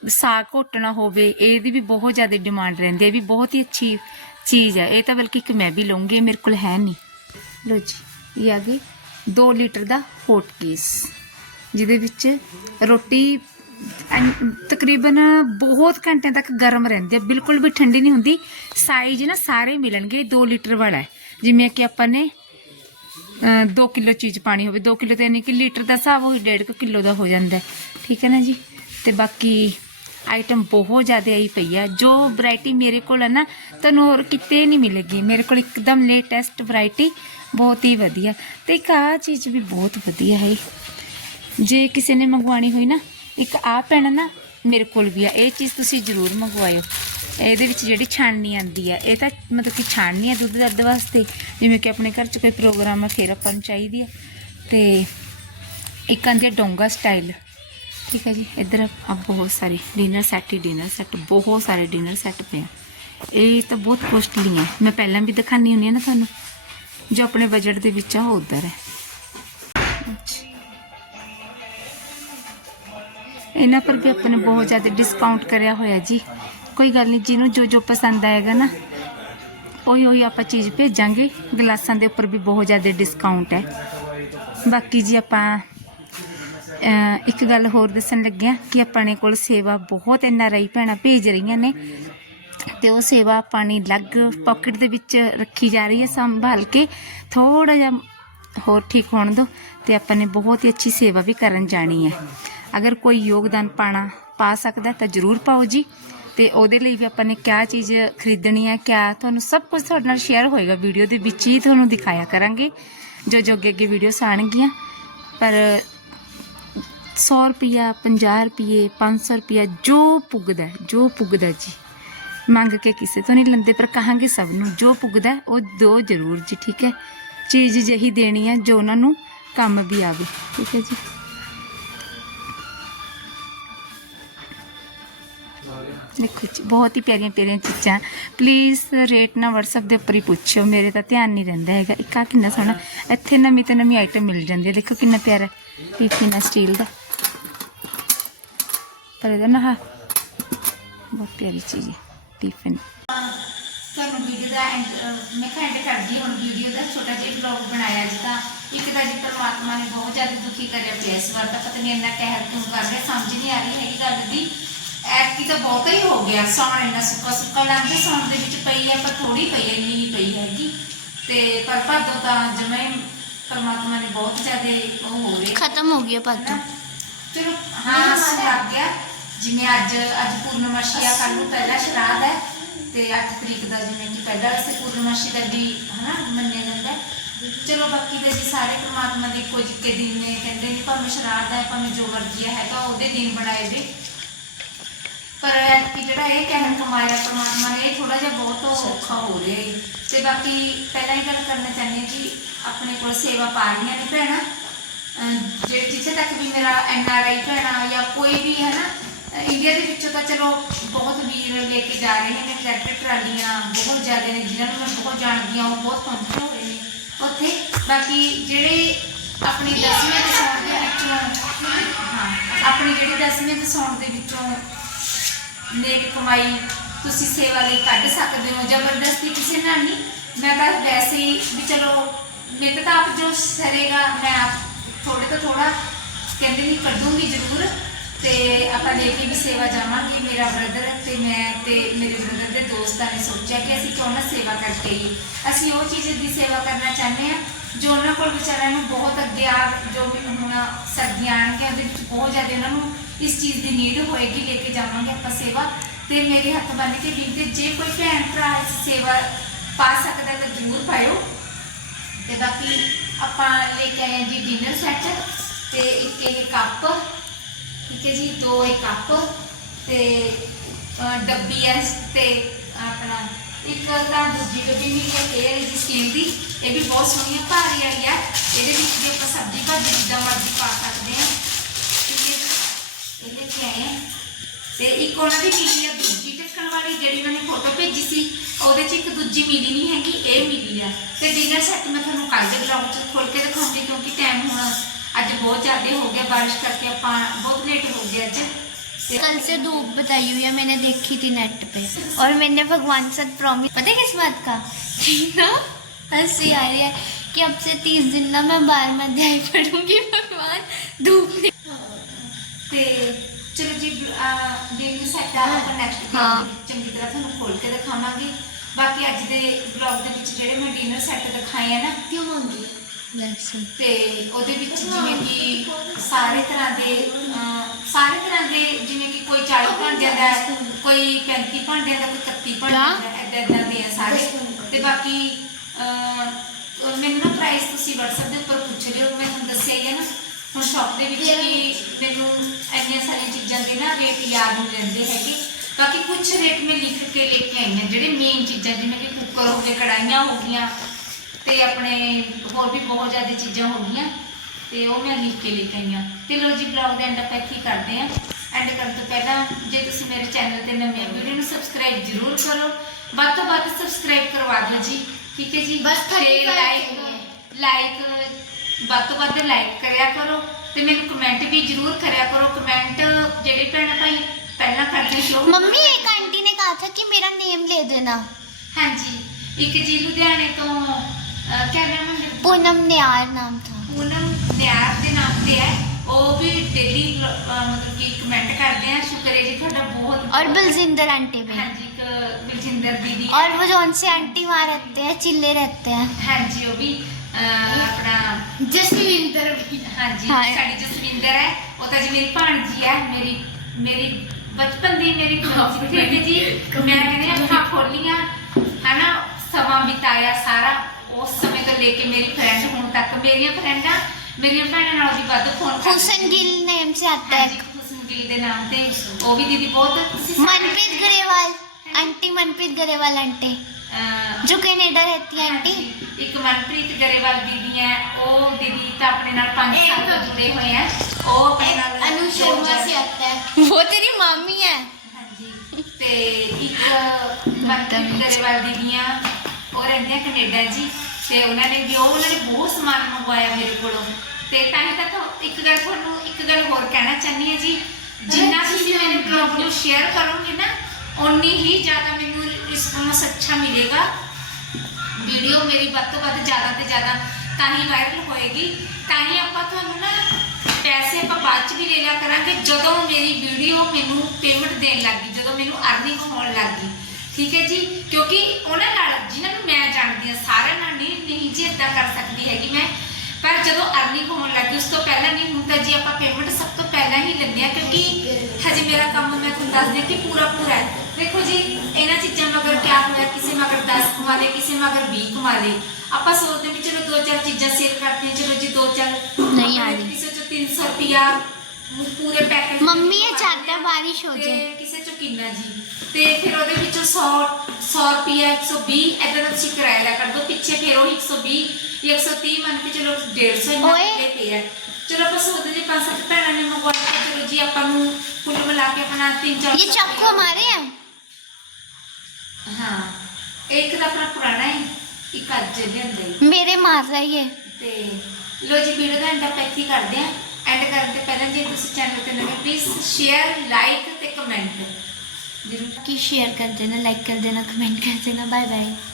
ਸਾਗ ਘੋਟਣਾ ਹੋਵੇ, ਇਹਦੀ ਵੀ ਬਹੁਤ ਜ਼ਿਆਦਾ ਡਿਮਾਂਡ ਰਹਿੰਦੀ ਹੈ ਵੀ ਬਹੁਤ ਹੀ ਅੱਛੀ ਚੀਜ਼ ਹੈ। ਇਹ ਤਾਂ ਬਲਕਿ ਇੱਕ ਮੈਂ ਵੀ ਲਵਾਂਗੀ ਮੇਰੇ ਕੋਲ ਹੈ ਨਹੀਂ। ਲੋ ਜੀ, ਇਹ ਆ ਗਈ 2 ਲੀਟਰ ਦਾ ਹੌਟ ਕੇਸ ਜਿਹਦੇ ਵਿੱਚ ਰੋਟੀ ਤਕਰੀਬਨ ਬਹੁਤ ਘੰਟਿਆਂ ਤੱਕ ਗਰਮ ਰਹਿੰਦੀ ਹੈ। ਬਿਲਕੁਲ ਵੀ ਠੰਡੀ ਨਹੀਂ ਹੁੰਦੀ। ਸਾਈਜ਼ ਨਾ ਸਾਰੇ ਮਿਲਣਗੇ 2 ਲੀਟਰ ਵਾਲਾ ਹੈ। ਜਿਵੇਂ ਕਿ ਆਪਾਂ ਨੇ 2 ਕਿਲੋ ਚੀਜ਼ ਪਾਣੀ ਹੋਵੇ 2 ਕਿਲੋ ਤੇ ਯਾਨੀ ਕਿ ਲੀਟਰ ਦਾ ਹਿਸਾਬ ਉਹ 1.5 ਕਿਲੋ ਦਾ ਹੋ ਜਾਂਦਾ ਠੀਕ ਹੈ ਨਾ ਜੀ? ਤੇ ਬਾਕੀ ਆਈਟਮ ਬਹੁਤ ਜ਼ਿਆਦਾ ਆਈ ਪਈ ਆ। ਜੋ ਵੈਰਾਈਟੀ ਮੇਰੇ ਕੋਲ ਹੈ ਨਾ, ਤੁਹਾਨੂੰ ਹੋਰ ਕਿਤੇ ਨਹੀਂ ਮਿਲੇਗੀ। ਮੇਰੇ ਕੋਲ ਇੱਕਦਮ ਲੇਟੈਸਟ ਵੈਰਾਈਟੀ ਬਹੁਤ ਹੀ ਵਧੀਆ। ਤੇ ਇੱਕ ਆਹ ਚੀਜ਼ ਵੀ ਬਹੁਤ ਵਧੀਆ ਹੈ। ਜੇ ਕਿਸੇ ਨੇ ਮੰਗਵਾਣੀ ਹੋਈ ਨਾ ਇੱਕ ਆਹ ਪੈਣ ਨਾ ਮੇਰੇ ਕੋਲ ਵੀ ਆ, ਇਹ ਚੀਜ਼ ਤੁਸੀਂ ਜ਼ਰੂਰ ਮੰਗਵਾਇਓ। ਇਹਦੇ ਵਿੱਚ ਜਿਹੜੀ ਛਾਣਨੀ ਆਂਦੀ ਆ, ਇਹ ਤਾਂ ਮਤਲਬ ਕਿ ਛਾਣਨੀ ਆ ਦੁੱਧ ਦੱਧ ਵਾਸਤੇ, ਜਿਵੇਂ ਕਿ ਆਪਣੇ ਘਰ 'ਚ ਕੋਈ ਪ੍ਰੋਗਰਾਮ ਆ, ਫਿਰ ਆਪਾਂ ਨੂੰ ਚਾਹੀਦੀ ਆ। ਤੇ ਇੱਕ ਆਂਦੀ ਆ ਡੋਂਗਾ ਸਟਾਈਲ। ਠੀਕ ਹੈ ਜੀ, ਇੱਧਰ ਆ ਬਹੁਤ ਸਾਰੇ ਡਿਨਰ ਸੈੱਟ ਹੀ ਡਿਨਰ ਸੈੱਟ, ਬਹੁਤ ਸਾਰੇ ਡਿਨਰ ਸੈੱਟ ਪਏ ਆ। ਇਹ ਤਾਂ ਬਹੁਤ ਕੋਸਟਲੀ ਹੈ ਮੈਂ ਪਹਿਲਾਂ ਵੀ ਦਿਖਾਣੀ ਹੁੰਦੀ ਆ ਨਾ ਤੁਹਾਨੂੰ, ਜੋ ਆਪਣੇ ਬਜਟ ਦੇ ਵਿੱਚ ਆ, ਉਹ ਉਧਰ ਹੈ ਇਹਨਾਂ ਪਰ ਵੀ ਆਪਾਂ ਨੇ ਬਹੁਤ ਜ਼ਿਆਦਾ ਡਿਸਕਾਊਂਟ ਕਰਿਆ ਹੋਇਆ ਜੀ। ਕੋਈ ਗੱਲ ਨਹੀਂ, ਜਿਹਨੂੰ ਜੋ ਜੋ ਪਸੰਦ ਆਏਗਾ ਨਾ, ਉਹੀ ਉਹੀ ਆਪਾਂ ਚੀਜ਼ ਭੇਜਾਂਗੇ। ਗਲਾਸਾਂ ਦੇ ਉੱਪਰ ਵੀ ਬਹੁਤ ਜ਼ਿਆਦਾ ਡਿਸਕਾਊਂਟ ਹੈ। ਬਾਕੀ ਜੀ ਆਪਾਂ ਇੱਕ ਗੱਲ ਹੋਰ ਦੱਸਣ ਲੱਗਿਆ ਕਿ ਆਪਣੇ ਕੋਲ ਸੇਵਾ ਬਹੁਤ ਐਨ ਆਰ ਆਈ ਭੈਣਾਂ ਭੇਜ ਰਹੀਆਂ ਨੇ। ਤੇ ਉਹ ਸੇਵਾ ਆਪਾਂ ਨੇ ਅਲੱਗ ਪਾਕਟ ਦੇ ਵਿੱਚ ਰੱਖੀ ਜਾ ਰਹੀ ਹੈ ਸੰਭਾਲ ਕੇ। ਥੋੜਾ ਜਿਹਾ ਹੋਰ ਠੀਕ ਹੋਣ ਦੋ ਤੇ ਆਪਾਂ ਨੇ ਬਹੁਤ ਹੀ ਅੱਛੀ ਸੇਵਾ ਵੀ ਕਰਨ ਜਾਣੀ ਹੈ। ਅਗਰ ਕੋਈ ਯੋਗਦਾਨ ਪਾਣਾ, ਪਾ ਸਕਦਾ ਤਾਂ ਜਰੂਰ ਪਾਓ ਜੀ। ਤੇ ਉਹਦੇ ਲਈ ਵੀ ਆਪਾਂ ਨੇ ਕਿਆ ਚੀਜ਼ ਖਰੀਦਣੀ ਹੈ, ਕਿਆ ਤੁਹਾਨੂੰ ਸਭ ਕੁਝ ਤੁਹਾਡੇ ਨਾਲ ਸ਼ੇਅਰ ਹੋਏਗਾ। ਵੀਡੀਓ ਦੇ ਵਿੱਚ ਹੀ ਤੁਹਾਨੂੰ ਦਿਖਾਇਆ ਕਰਾਂਗੇ, ਜੋ ਜੋ ਅੱਗੇ ਅੱਗੇ ਵੀਡੀਓਸ ਆਣਗੀਆਂ ਪਰ 100 ਰੁਪਿਆ 50 ਰੁਪਏ 500 ਰੁਪਿਆ ਜੋ ਪੁੱਗਦਾ ਜੋ ਪੁੱਗਦਾ ਜੀ। ਮੰਗ ਕੇ ਕਿਸੇ ਤੋਂ ਨਹੀਂ ਲੰਦੇ, ਪਰ ਕਹਾਂਗੇ ਸਭ ਨੂੰ, ਜੋ ਪੁੱਗਦਾ, ਉਹ ਦੋ ਜ਼ਰੂਰ ਜੀ, ਠੀਕ ਹੈ। ਚੀਜ਼ ਜਹੀ ਦੇਣੀ ਹੈ, ਜੋ ਉਹਨਾਂ ਨੂੰ ਕੰਮ ਵੀ ਆਵੇ, ਠੀਕ ਹੈ ਜੀ। ਦੇਖੋ ਜੀ ਬਹੁਤ ਹੀ ਪਿਆਰੀਆਂ ਪਿਆਰੀਆਂ ਚੀਜ਼ਾਂ। ਪਲੀਜ਼ ਰੇਟ ਨਾ WhatsApp ਦੇ ਉੱਪਰ ਹੀ ਪੁੱਛਿਓ। ਮੇਰੇ ਤਾਂ ਧਿਆਨ ਨਹੀਂ ਰਹਿੰਦਾ ਹੈਗਾ। ਇੱਕ ਆ ਕਿੰਨਾ ਸੋਹਣਾ, ਇੱਥੇ ਨਵੀਂ ਤੋਂ ਨਵੀਂ ਆਈਟਮ ਮਿਲ ਜਾਂਦੀ ਹੈ। ਦੇਖੋ ਕਿੰਨਾ ਪਿਆਰਾ ਟਿਫਿਨ ਆ ਸਟੀਲ ਦਾ। ਪਰ ਇਹਦਾ ਨਾ ਆਹ ਬਹੁਤ ਪਿਆਰੀ ਚੀਜ਼ ਹੈ ਟਿਫਿਨ ਤੁਹਾਨੂੰ ਵੀਡੀਓ ਦਾ ਐਂਡ ਮੈਂ ਖੰਡ ਕਰਦੀ ਹੁਣ ਵੀਡੀਓ ਦਾ। ਛੋਟਾ ਜਿਹਾ ਵਲੌਗ ਬਣਾਇਆ ਅੱਜ ਤਾਂ। ਇੱਕ ਤਾਂ ਜੀ ਪਰਮਾਤਮਾ ਨੇ ਬਹੁਤ ਜ਼ਿਆਦਾ ਦੁਖੀ ਕਰਿਆ ਪਿਆ ਇਸ ਵਾਰ ਤਾਂ। ਪਤਾ ਨਹੀਂ ਇੰਨਾ ਕਹਿਰ ਕਿਉਂ ਕਰ ਰਿਹਾ। ਸਮਝ ਨਹੀਂ ਆ ਰਹੀ ਹੈਗੀ ਗੱਲ ਦੀ। ਐਤਕੀ ਤਾਂ ਬਹੁਤਾ ਹੀ ਹੋ ਗਿਆ ਸੌਣ ਇੰਨਾ ਸੁੱਕਾ ਸੁੱਕਾ ਲੱਗਦਾ ਸੌਣ ਦੇ ਵਿੱਚ ਪਈ ਹੈ ਪਰ ਥੋੜੀ ਪਈ ਹੈ ਇੰਨੀ ਨਹੀਂ ਪਈ ਹੈਗੀ। ਤੇ ਪਰ ਭਾਦੋ ਤਾਂ ਜਮੇ ਪਰਮਾਤਮਾ ਨੇ ਬਹੁਤ ਜ਼ਿਆਦਾ ਉਹ ਹੋ ਰਿਹਾ ਖਤਮ ਹੋ ਗਿਆ ਪਾਤੋ ਚਲੋ ਹਾਂ ਸੋ ਲੱਗ ਗਿਆ। ਜਿਵੇਂ ਅੱਜ ਅੱਜ ਪੂਰਨਮਾਸ਼ੀ ਆ ਕੱਲ ਨੂੰ ਪਹਿਲਾ ਸ਼ਰਾਧ ਹੈ। ਤੇ 8 ਤਰੀਕ ਦਾ ਜਿਵੇਂ ਕਿ ਪਹਿਲਾ ਵੈਸੇ ਪੂਰਨਮਾਸ਼ੀ ਦਾ ਵੀ ਹਨਾ ਮੰਨਿਆ ਜਾਂਦਾ। ਚਲੋ ਬਾਕੀ ਤਾਂ ਜੀ ਸਾਰੇ ਪ੍ਰਮਾਤਮਾ ਦੇ ਇੱਕੋ ਜਿੱਕੇ ਦਿਨ ਨੇ। ਕਹਿੰਦੇ ਨੇ ਭਾਵੇਂ ਸ਼ਰਾਧ ਹੈ ਭਾਵੇਂ ਜੋ ਮਰਜ਼ੀ ਹੈ ਤਾਂ ਉਹਦੇ ਦਿਨ ਬਣਾਏ ਵੇ ਪਰ ਐਤਕੀ ਜਿਹੜਾ ਇਹ ਕਹਿਣ ਕਮਾਇਆ ਪਰਮਾਤਮਾ ਨੇ, ਇਹ ਥੋੜਾ ਜਿਹਾ ਬਹੁਤ ਔਖਾ ਹੋ ਰਿਹਾ ਹੈ ਤੇ ਬਾਕੀ ਪਹਿਲਾਂ ਹੀ ਗੱਲ ਕਰਨਾ ਚਾਹੁੰਦੀ ਕਿ ਆਪਣੇ ਕੋਲ ਸੇਵਾ ਪਾ ਰਹੀਆਂ ਨੇ ਭੈਣਾਂ ਜੇ ਜਿੱਥੇ ਤੱਕ ਵੀ ਮੇਰਾ ਐਨ ਆਰ ਆਈ ਭੈਣਾਂ ਜਾਂ ਕੋਈ ਵੀ ਹੈ ਨਾ ਇੰਡੀਆ ਦੇ ਵਿੱਚੋਂ ਤਾਂ ਚਲੋ ਬਹੁਤ ਵੀਰ ਲੈ ਕੇ ਜਾ ਰਹੇ ਨੇ, ਟਰੈਕਟਰ ਟਰਾਲੀਆਂ ਬਹੁਤ ਜ਼ਿਆਦਾ ਨੇ, ਜਿਨ੍ਹਾਂ ਨੂੰ ਮੈਂ ਬਹੁਤ ਜਾਣਦੀ ਹਾਂ, ਉਹ ਬਹੁਤ ਪਹੁੰਚੇ ਹੋਏ ਨੇ ਉੱਥੇ। ਬਾਕੀ ਜਿਹੜੇ ਆਪਣੀ ਦਸਵੇਂ ਦਸਾਉਣ ਦੇ ਵਿੱਚੋਂ, ਹਾਂ, ਆਪਣੀ ਜਿਹੜੀ ਦਸਵੇਂ ਦਸਾਉਣ ਦੇ ਵਿੱਚੋਂ ਨੇਕ ਕਮਾਈ ਤੁਸੀਂ ਸੇਵਾ ਲਈ ਕੱਢ ਸਕਦੇ ਹੋ, ਜ਼ਬਰਦਸਤੀ ਕਿਸੇ ਨਾਲ ਨਹੀਂ। ਮੈਂ ਤਾਂ ਵੈਸੇ ਹੀ ਵੀ ਚਲੋ ਮੇਰੇ ਤਾਂ ਆਪ ਜੋ ਸਰੇਗਾ, ਮੈਂ ਆਪ ਥੋੜੇ ਤੋਂ ਥੋੜਾ ਕਹਿੰਦੇ ਨਹੀਂ ਕੱਢੂੰਗੀ ਜ਼ਰੂਰ। ਤੇ ਆਪਾਂ ਲੈ ਕੇ ਵੀ ਸੇਵਾ ਜਾਵਾਂਗੇ, ਮੇਰਾ ਬ੍ਰਦਰ ਤੇ ਮੈਂ ਤੇ ਮੇਰੇ ਬ੍ਰਦਰ ਦੇ ਦੋਸਤਾਂ ਨੇ ਸੋਚਿਆ ਕਿ ਅਸੀਂ ਕਿਉਂ ਨਾ ਸੇਵਾ ਕਰਕੇ ਆਈਏ। ਅਸੀਂ ਉਹ ਚੀਜ਼ ਦੀ ਸੇਵਾ ਕਰਨਾ ਚਾਹੁੰਦੇ ਹਾਂ ਜੋ ਉਹਨਾਂ ਕੋਲ ਵਿਚਾਰਿਆਂ ਨੂੰ ਬਹੁਤ ਅੱਗੇ ਆ, ਜੋ ਵੀ ਹੁਣ ਸਰਦੀਆਂ ਆਣਗੀਆਂ ਉਹਦੇ ਵਿੱਚ ਬਹੁਤ ਜ਼ਿਆਦਾ ਉਹਨਾਂ ਨੂੰ ਇਸ ਚੀਜ਼ ਦੀ ਨੀਡ ਹੋਏਗੀ, ਲੈ ਕੇ ਜਾਵਾਂਗੇ ਆਪਾਂ ਸੇਵਾ। ਤੇ ਮੇਰੇ ਹੱਥ ਬੰਨ ਕੇ ਬੇਨਤੀ ਜੇ ਕੋਈ ਭੈਣ ਭਰਾ ਇਸ ਸੇਵਾ ਪਾ ਸਕਦਾ ਤਾਂ ਜ਼ਰੂਰ ਪਾਇਓ। ਤੇ ਬਾਕੀ ਆਪਾਂ ਲੈ ਕੇ ਆਏ ਹਾਂ ਜੀ ਡਿਨਰ ਸੈੱਟ ਤੇ ਇੱਕ ਇਹ ਕੱਪ, ਠੀਕ ਹੈ ਜੀ, ਦੋ ਇਹ ਕੱਪ, ਤੇ ਡੱਬੀ ਹੈ ਤੇ ਆਪਣਾ ਇੱਕ ਤਾਂ ਦੂਜੀ ਡੱਬੀ ਮਿਲੀ ਹੈ ਇਹ ਹੈ ਜੀ ਸਟੀਲ ਦੀ, ਇਹ ਵੀ ਬਹੁਤ ਸੋਹਣੀ ਹੈ ਭਾਰੀ ਵਾਲੀ ਆ। ਇਹਦੇ ਵਿੱਚ ਵੀ ਆਪਾਂ ਸਬਜ਼ੀ ਭਾਜੀ ਜਿੱਦਾਂ ਮਰਜ਼ੀ ਪਾ ਸਕਦੇ ਹਾਂ ਠੀਕ ਹੈ ਜੀ। ਇਹ ਲੈ ਕੇ ਆਏ ਹਾਂ ਤੇ ਇੱਕ ਉਹਨਾਂ ਦੀ ਮਿਲੀ ਆ ਦੂਜੀ ਢੱਕਣ ਵਾਲੀ, ਜਿਹੜੀ ਉਹਨਾਂ ਨੇ ਫੋਟੋ ਭੇਜੀ ਸੀ, ਉਹਦੇ 'ਚ ਇੱਕ ਦੂਜੀ ਮਿਲੀ ਨਹੀਂ ਹੈਗੀ, ਇਹ ਮਿਲੀ ਆ। ਤੇ ਡਿਨਰ ਸੈੱਟ ਮੈਂ ਤੁਹਾਨੂੰ ਕੱਲ੍ਹ ਦੇ ਵਲੌਗ 'ਚ ਖੋਲ ਕੇ ਦਿਖਾਉਂਗੀ, ਕਿਉਂਕਿ ਟਾਈਮ ਹੁਣ ਅੱਜ ਬਹੁਤ ਜ਼ਿਆਦਾ ਹੋ ਗਿਆ, ਬਾਰਿਸ਼ ਕਰਕੇ ਆਪਾਂ ਬਹੁਤ ਲੇਟ ਹੋ ਗਏ ਅੱਜ। कल से धूप बताई हुई है मैंने देखी थी नेट पे और मैंने भगवान से प्रॉमिस पता है किस बात का ना हंसी आ रही है कि अब से तीस दिन ना मैं बार में अध्याय पढ़ूंगी भगवान धूप में ਤੇ ਚਲੋ ਜੀ ਡਿਨਰ ਸੈੱਟ ਆ ਆਪਾਂ ਨੈਕਸਟ ਹਾਂ। ਚੰਗੀ ਤਰ੍ਹਾਂ ਤੁਹਾਨੂੰ ਖੋਲ ਕੇ ਦਿਖਾਵਾਂਗੇ ਬਾਕੀ ਅੱਜ ਦੇ ਵਲੌਗ ਦੇ ਵਿੱਚ ਜਿਹੜੇ ਮੈਂ ਡਿਨਰ ਸੈੱਟ ਦਿਖਾਏ ਆ ਨਾ क्यों मांगी वैसे ਤੇ ਉਹਦੇ ਵਿੱਚ ਜਿਵੇਂ ਕਿ ਸਾਰੇ ਤਰ੍ਹਾਂ ਦੇ ਅਹ, ਸਾਰੇ ਤਰ੍ਹਾਂ ਦੇ ਜਿਵੇਂ ਕਿ ਕੋਈ 40 ਭਾਂਡਿਆਂ ਦਾ ਹੈ, ਕੋਈ 35 ਭਾਂਡਿਆਂ ਦਾ ਕੋਈ 31 ਭਾਂਡਿਆਂ ਦਾ ਇਦਾਂ ਇਦਾਂ ਦੇ ਆ ਸਾਰੇ। ਤੇ ਬਾਕੀ ਅਹ, ਮੈਨੂੰ ਨਾ ਪ੍ਰਾਈਸ ਤੁਸੀਂ WhatsApp ਦੇ ਉੱਪਰ ਪੁੱਛ ਲਿਓ ਮੈਂ ਤੁਹਾਨੂੰ ਦੱਸਿਆ ਹੀ ਹੈ ਨਾ। ਹੁਣ ਸ਼ਾਪ ਦੇ ਵਿੱਚ ਵੀ ਮੈਨੂੰ ਇੰਨੀਆਂ ਸਾਰੀਆਂ ਚੀਜ਼ਾਂ ਦੇ ਨਾ ਰੇਟ ਯਾਦ ਨਹੀਂ ਰਹਿੰਦੇ ਹੈਗੇ। ਬਾਕੀ ਕੁਝ ਰੇਟ ਮੈਂ ਲਿਖ ਕੇ ਲੈ ਕੇ ਆਈ ਹਾਂ ਜਿਹੜੇ ਮੇਨ ਚੀਜ਼ਾਂ ਜਿਵੇਂ ਕਿ ਕੁੱਕਰ ਹੋ ਗਏ ਕੜਾਹੀਆਂ ਹੋ ਗਈਆਂ ਤੇ ਆਪਣੇ ਹੋਰ ਵੀ ਬਹੁਤ ਜ਼ਿਆਦਾ ਚੀਜ਼ਾਂ ਹੋ ਗਈਆਂ ਤੇ ਉਹ ਮੈਂ ਲਿਖ ਕੇ ਲੈ ਕੇ ਆਈ ਹਾਂ। ਤੇ ਲੋ ਜੀ ਬਲੌਗ ਦੇ ਐਂਡ ਆਪਾਂ ਇੱਥੇ ਹੀ ਕਰਦੇ ਹਾਂ। ਐਂਡ ਕਰਨ ਤੋਂ ਪਹਿਲਾਂ ਜੇ ਤੁਸੀਂ ਮੇਰੇ ਚੈਨਲ ਤੇ ਨਵੇਂ ਹੋ ਵੀਡੀਓ ਸਬਸਕ੍ਰਾਈਬ ਜ਼ਰੂਰ ਕਰੋ। ਵੱਧ ਤੋਂ ਵੱਧ ਸਬਸਕ੍ਰਾਈਬ ਕਰਵਾ ਦਿਓ ਜੀ ਠੀਕ ਹੈ ਜੀ? ਬਸ ਤੇ ਲਾਈਕ ਲਾਈਕ ਵੱਧ ਤੋਂ ਵੱਧ ਲਾਈਕ ਕਰਿਆ ਕਰੋ ਤੇ ਮੈਨੂੰ ਕਮੈਂਟ ਵੀ ਜ਼ਰੂਰ ਕਰਿਆ ਕਰੋ। ਕਮੈਂਟ ਜਿਹੜੇ ਭੈਣ ਭਾਈ ਪਹਿਲਾਂ ਕਰਦੇ ਸ਼ੋ ਮੰਮੀ ਇੱਕ ਆਂਟੀ ਨੇ ਕਹਾ ਥਾ ਕਿ ਮੇਰਾ ਨੇਮ ਲੈ ਦੇਣਾ। ਹਾਂਜੀ ਇੱਕ ਜੀ ਲੁਧਿਆਣੇ ਤੋਂ ਕਿਆ ਨਾਮ ਹੈ ਪੂਨਮ ਨਿਆਰ ਨਾਮ ਥਾ ਪੂਨਮ ਨਿਆਰ ਦੇ ਨਾਮ ਤੇ ਹੈ। ਉਹ ਵੀ ਡੇਲੀ ਮਤਲਬ ਕਿ ਕਮੈਂਟ ਕਰਦੇ ਆ ਸ਼ੁਕਰ ਹੈ ਜੀ ਤੁਹਾਡਾ ਬਹੁਤ और बलजिंदर आंटी भी ਹਾਂਜੀ ਇੱਕ ਬਲਜਿੰਦਰ ਦੀਦੀ और वो जौन से आंटी वहाँ रहते हैं चिल्ले रहते हैं ਹਾਂਜੀ ਉਹ ਵੀ ਅਹ, ਆਪਣਾ जसविंदर भी ਹਾਂਜੀ ਹਾਂ। ਸਾਡੀ ਜਸਵਿੰਦਰ ਹੈ ਉਹ ਤਾਂ ਜੀ ਮੇਰੀ ਭਾਣਜੀ ਹੈ ਮੇਰੀ ਮੇਰੀ ਬਚਪਨ ਦੀ ਮੇਰੀ ਭਾਣਜੀ ਠੀਕ ਹੈ ਜੀ ਮੈਂ ਕਹਿੰਦੀ ਹਾਂ ਅੱਖਾਂ ਖੋਲੀਆਂ ਹਨਾ ਸਮਾਂ ਬਿਤਾਇਆ ਸਾਰਾ ਉਸ ਸਮੇਂ ਤੋਂ ਲੈ ਕੇ ਮੇਰੀ ਫਰੈਂਡ ਹੁਣ ਤੱਕ ਮੇਰੀਆਂ ਫਰੈਂਡਾਂ ਮੇਰੀਆਂ ਭੈਣਾਂ ਨਾਲ ਵੀ ਵੱਧ ਫੋਨ हुसन गिल नेम से आता ਹਾਂਜੀ है ਹੁਸਨਗਿਲ ਦੇ ਨਾਮ ਤੇ ਉਹ ਵੀ ਦੀਦੀ ਬਹੁਤ ਤੁਸੀਂ ਸਾਰੇ- मनप्रीत गरेवाल आंटी मनप्रीत गरेवाल आंटी ਅਹ, जो कनाडा रहती है आंटी ਹਾਂਜੀ, ਇੱਕ ਮਨਪ੍ਰੀਤ ਗਰੇਵਾਲ ਦੀਦੀ ਹੈ ਉਹ ਦੀਦੀ ਤਾਂ ਆਪਣੇ ਨਾਲ 5 ਸਾਲ ਤੋਂ ਜੁੜੇ ਹੋਏ ਆ ਉਹ ਆਪਣੇ ਨਾਲ ਦੋ ਹਜ਼ਾਰ- आता है वो तेरी मामी है ਹਾਂਜੀ ਤੇ ਇੱਕ ਮਨਪ੍ਰੀਤ ਗਰੇਵਾਲ ਦੀਦੀਆਂ ਉਹ ਰਹਿੰਦੀਆਂ ਕੈਨੇਡਾ ਜੀ ਤੇ ਉਹਨਾਂ ਨੇ ਵੀ ਉਹ ਉਹਨਾਂ ਨੇ ਬਹੁਤ ਸਮਾਨ ਮੰਗਵਾਇਆ ਮੇਰੇ ਕੋਲੋਂ ਤੇ ਤਾਂ ਹੀ ਤਾਂ ਤੁਹਾਨੂੰ ਇੱਕ ਗੱਲ ਤੁਹਾਨੂੰ ਇੱਕ ਗੱਲ ਹੋਰ ਕਹਿਣਾ ਚਾਹੁੰਦੀ ਹਾਂ ਜੀ ਜਿੰਨਾ ਤੁਸੀਂ ਮੇਰੇ ਬਲੌਗ ਨੂੰ ਸ਼ੇਅਰ ਕਰੋਗੇ ਨਾ ਉਨੀ ਹੀ ਜ਼ਿਆਦਾ ਮੈਨੂੰ ਰਿਸਪੌਂਸ ਅੱਛਾ ਮਿਲੇਗਾ। ਵੀਡੀਓ ਮੇਰੀ ਵੱਧ ਤੋਂ ਵੱਧ ਜ਼ਿਆਦਾ ਤੇ ਜ਼ਿਆਦਾ ਤਾਂ ਹੀ ਵਾਇਰਲ ਹੋਏਗੀ। ਤਾਂ ਹੀ ਆਪਾਂ ਤੁਹਾਨੂੰ ਨਾ ਪੈਸੇ ਆਪਾਂ ਬਾਅਦ ਚ ਵੀ ਲੈ ਲਿਆ ਕਰਾਂਗੇ ਜਦੋਂ ਮੇਰੀ ਵੀਡੀਓ ਮੈਨੂੰ ਪੇਮੈਂਟ ਦੇਣ ਲੱਗੀ ਜਦੋਂ ਮੈਨੂੰ ਅਰਨਿੰਗ ਹੋਣ ਲੱਗੀ ਠੀਕ ਹੈ ਜੀ? ਕਿਉਂਕਿ ਉਹਨਾਂ ਨਾਲ ਜਿਨ੍ਹਾਂ ਨੂੰ ਮੈਂ ਜਾਣਦੀ ਹਾਂ ਸਾਰਿਆਂ ਨਾਲ ਨਹੀਂ ਨਹੀਂ ਜੀ ਇਦਾਂ ਕਰ ਸਕਦੀ ਹੈਗੀ ਮੈਂ। ਪਰ ਜਦੋਂ ਅਰਨਿੰਗ ਹੋਣ ਲੱਗੀ ਉਸ ਤੋਂ ਪਹਿਲਾਂ ਨਹੀਂ ਹੁੰਦਾ ਜੀ ਆਪਾਂ ਪੇਮੈਂਟ ਸਭ ਤੋਂ ਪਹਿਲਾਂ ਹੀ ਲੈਂਦੇ ਆ ਕਿਉਂਕਿ ਹਜੇ ਮੇਰਾ ਕੰਮ ਮੈਂ ਤੁਹਾਨੂੰ ਦੱਸ ਦਿਆਂ ਕਿ ਪੂਰਾ ਪੂਰਾ ਹੈ। ਦੇਖੋ ਜੀ ਇਹਨਾਂ ਚੀਜ਼ਾਂ ਮਗਰ ਕਿਆ ਹੋਇਆ? ਕਿਸੇ ਮਗਰ 10 ਕਮਾ ਲੇ ਕਿਸੇ ਮਗਰ 20 ਕਮਾ ਲੇ ਆਪਾਂ ਸੋਚਦੇ ਵੀ ਚਲੋ ਦੋ ਚਾਰ ਚੀਜ਼ਾਂ ਸੇਲ ਕਰਦੇ ਚਲੋ ਜੀ ਦੋ ਚਾਰ ਨਹੀਂ ਆ। ਕਿਸੇ ਚੋਂ 300 ਰੁਪਿਆ ਪੂਰੇ ਪੈਕੇਜ मम्मी ये चाहते हैं बारिश हो ਤੇ जाए ਕਿਸੇ ਚੋਂ ਕਿੰਨਾ ਜੀ ਤੇ ਫਿਰ ਉਹਦੇ ਵਿੱਚੋਂ 100 100 ਰੁਪਿਆ 120 ਇਦਾਂ ਦਾ ਤੁਸੀਂ ਕਿਰਾਇਆ ਲਿਆ ਕਰ ਦੋ ਪਿੱਛੇ ਫਿਰ ਉਹ 120 ਜਾਂ 130 ਮੰਨ ਕੇ ਚਲੋ 150 ਇੰਨਾ ਓਏ। ਦੇ ਪਏ ਆ ਚਲੋ ਆਪਾਂ ਸੋਚਦੇ ਜੀ ਪੰਜ ਸੱਤ ਭੈਣਾਂ ਨੇ ਮੰਗਵਾਇਆ ਤਾਂ ਚਲੋ ਜੀ ਆਪਾਂ ਨੂੰ ਕੁੱਲ ਮਿਲਾ ਕੇ ਆਪਣਾ 3-4 ये चाकू हमारे हैं ਹਾਂ ਇੱਕ ਤਾਂ ਆਪਣਾ ਪੁਰਾਣਾ ਹੈ ਇੱਕ ਅੱਜ ਲਿਆਂਦਾ ਹੀ मेरे मार रहा है ये ਤੇ ਲੋ ਜੀ ਵੀਡੀਓ ਦਾ ਐਂਡ ਆਪਾਂ ਇੱਥੇ ਹੀ ਕਰਦੇ ਹਾਂ ਐਂਡ ਕਰਨ ਤੋਂ ਪਹਿਲਾਂ ਜੇ ਤੁਸੀਂ ਚੈਨਲ ਤੇ ਨਵੇਂ ਪਲੀਜ਼ ਸ਼ੇਅਰ ਲਾਈਕ ਤੇ ਕਮੈਂਟ ਜ਼ਰੂਰ ਕੀ ਸ਼ੇਅਰ ਕਰ ਦੇਣਾ ਲਾਈਕ ਕਰ ਦੇਣਾ ਕਮੈਂਟ ਕਰ ਦੇਣਾ ਬਾਏ ਬਾਏ